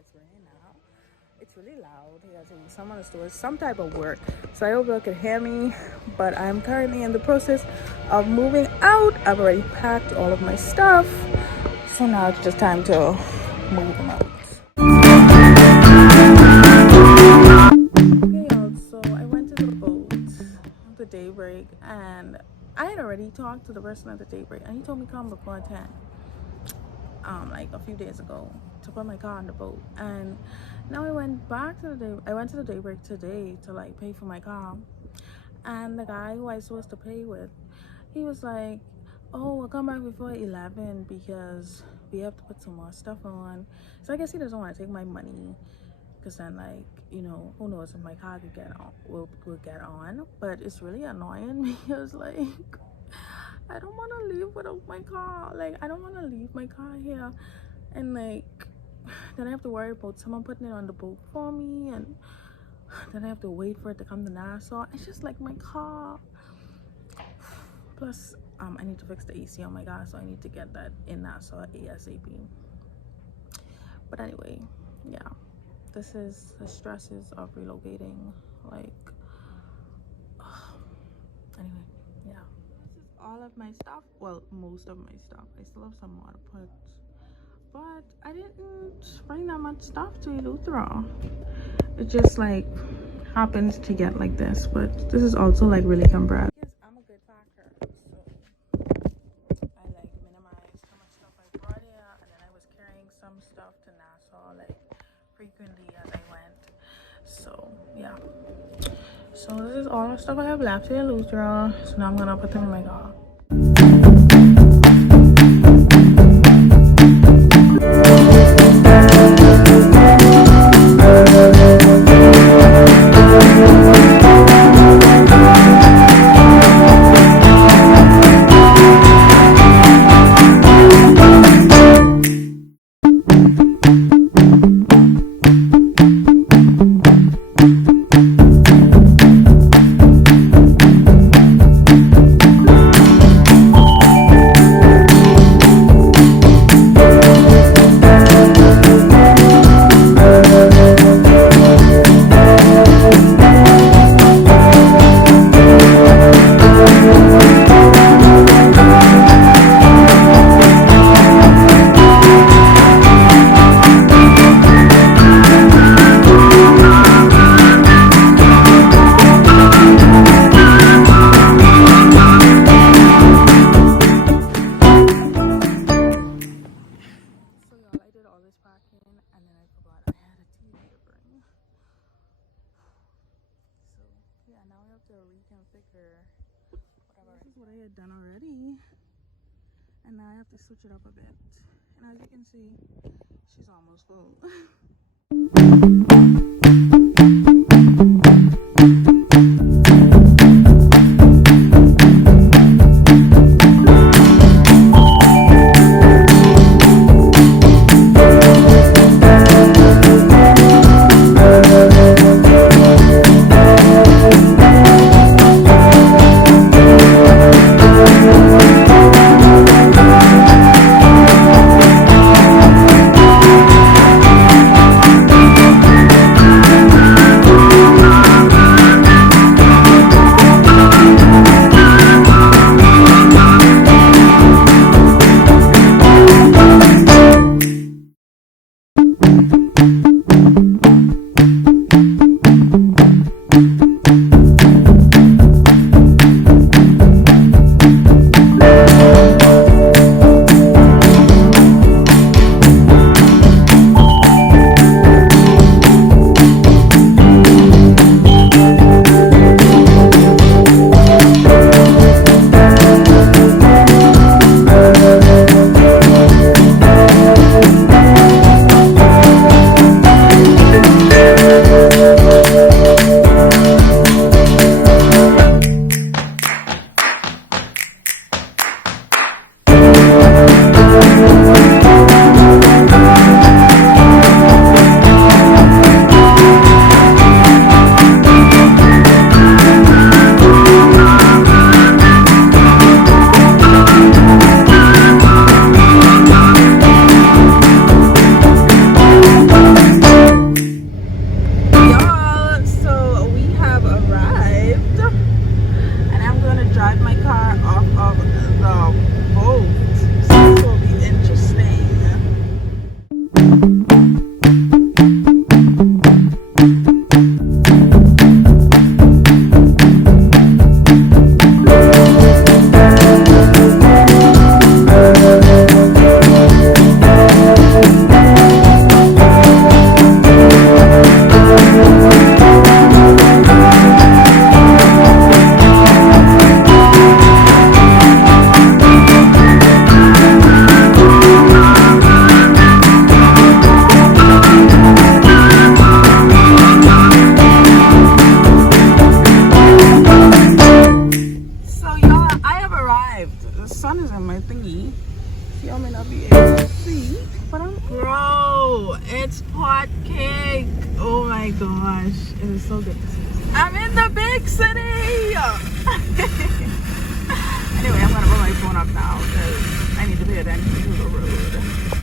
it's raining now. It's really loud here too. Someone's doing some type of work, so I hope you can hear me. But I'm currently in the process of moving out. I've already packed all of my stuff, so now it's just time to move them out. Okay, y'all. So I went to the boat, the Daybreak, and I had already talked to the person at the Daybreak, and he told me come before 10. Like a few days ago, to put my car on the boat. And now I went back to the Daybreak today to like pay for my car, and the guy who I was supposed to pay with, he was like, oh, we'll come back before 11 because we have to put some more stuff on. So I guess he doesn't want to take my money, because then, like, you know, who knows if my car could get on, will get on. But it's really annoying because, like, I don't want to leave without my car. Like, I don't want to leave my car here, and like then I have to worry about someone putting it on the boat for me, and then I have to wait for it to come to Nassau. It's just like my car. Plus I need to fix the AC on my car, so I need to get that in Nassau ASAP. But anyway, yeah, this is the stresses of relocating. Like, anyway, yeah, this is all of my stuff. Well, most of my stuff. I still have some more to put, but I didn't bring that much stuff to Eleuthera. It just like happens to get like this, but this is also like really compressed. Because I'm a good packer, so I like minimized how much stuff I brought here, and then I was carrying some stuff to Nassau like frequently as I went. So yeah, so this is all the stuff I have left in Eleuthera. So now I'm gonna put them in my car. This is what I had done already, and now I have to switch it up a bit. And as you can see, she's almost full. and my thingy. So y'all may not be able to see, but I'm... Bro, it's pot cake. Oh my gosh. It is so good to see. I'm in the big city.